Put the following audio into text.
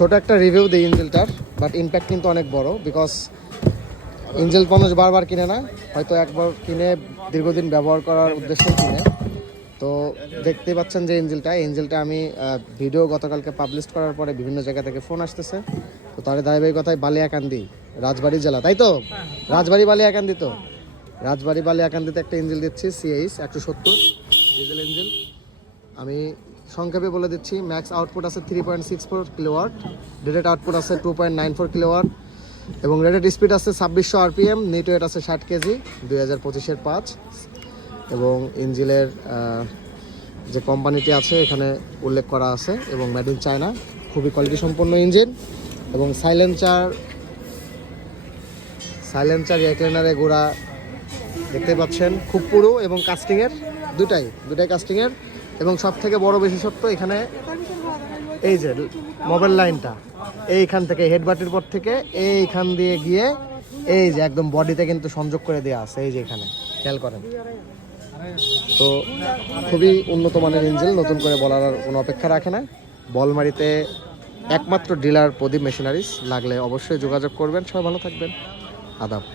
ছোট একটা রিভিউ দিই ইঞ্জিলটার, বাট ইম্প্যাক্ট কিন্তু অনেক বড়, বিকজ ইঞ্জিল মানুষ বারবার কিনে না, হয়তো একবার কিনে দীর্ঘদিন ব্যবহার করার উদ্দেশ্যে কিনে। তো দেখতেই পাচ্ছেন যে ইঞ্জিলটা আমি ভিডিও গতকালকে পাবলিশ করার পরে বিভিন্ন জায়গা থেকে ফোন আসতেছে। তো তার ধারাবাহিকতায় বালিয়াকান্দি, রাজবাড়ী জেলা, তাই তো? রাজবাড়ী বালিয়াকান্দি, তো রাজবাড়ী বালিয়াকান্দিতে একটা ইঞ্জিল দিচ্ছি, CH 170 ডিজেল ইঞ্জিল। আমি সংক্ষেপে বলে দিচ্ছি, ম্যাক্স আউটপুট আছে 3.64 কিলোওয়াট, রেটেড আউটপুট আছে 2.94 কিলোওয়াট, এবং রেটেড স্পিড আছে 2600 RPM, নেট ওয়েট আছে 60 কেজি, 2025-এর 5। এবং ইঞ্জিলের যে কোম্পানিটি আছে এখানে উল্লেখ করা আছে, এবং মেড ইন চায়না, খুবই কোয়ালিটি সম্পন্ন ইঞ্জিন। এবং সাইলেন্সার এয়ারক্লিনারে গোড়া দেখতে পাচ্ছেন, খুব পুরো, এবং কাস্টিংয়ের দুটাই কাস্টিংয়ের। এবং সব থেকে বড় বিশেষত্ব এখানে এই যে মোবাইল লাইনটা এইখান থেকে হেডবাটির পর থেকে এইখান দিয়ে গিয়ে এই যে একদম বডিতে কিন্তু সংযোগ করে দেওয়া আছে, এই যে এখানে খেয়াল করেন। তো খুবই উন্নত মানের ইঞ্জিন, নতুন করে বলার আর কোনো অপেক্ষা রাখে না। বলমারিতে একমাত্র ডিলার প্রদীপ মেশিনারিজ, লাগলে অবশ্যই যোগাযোগ করবেন। সবাই ভালো থাকবেন, আদাব।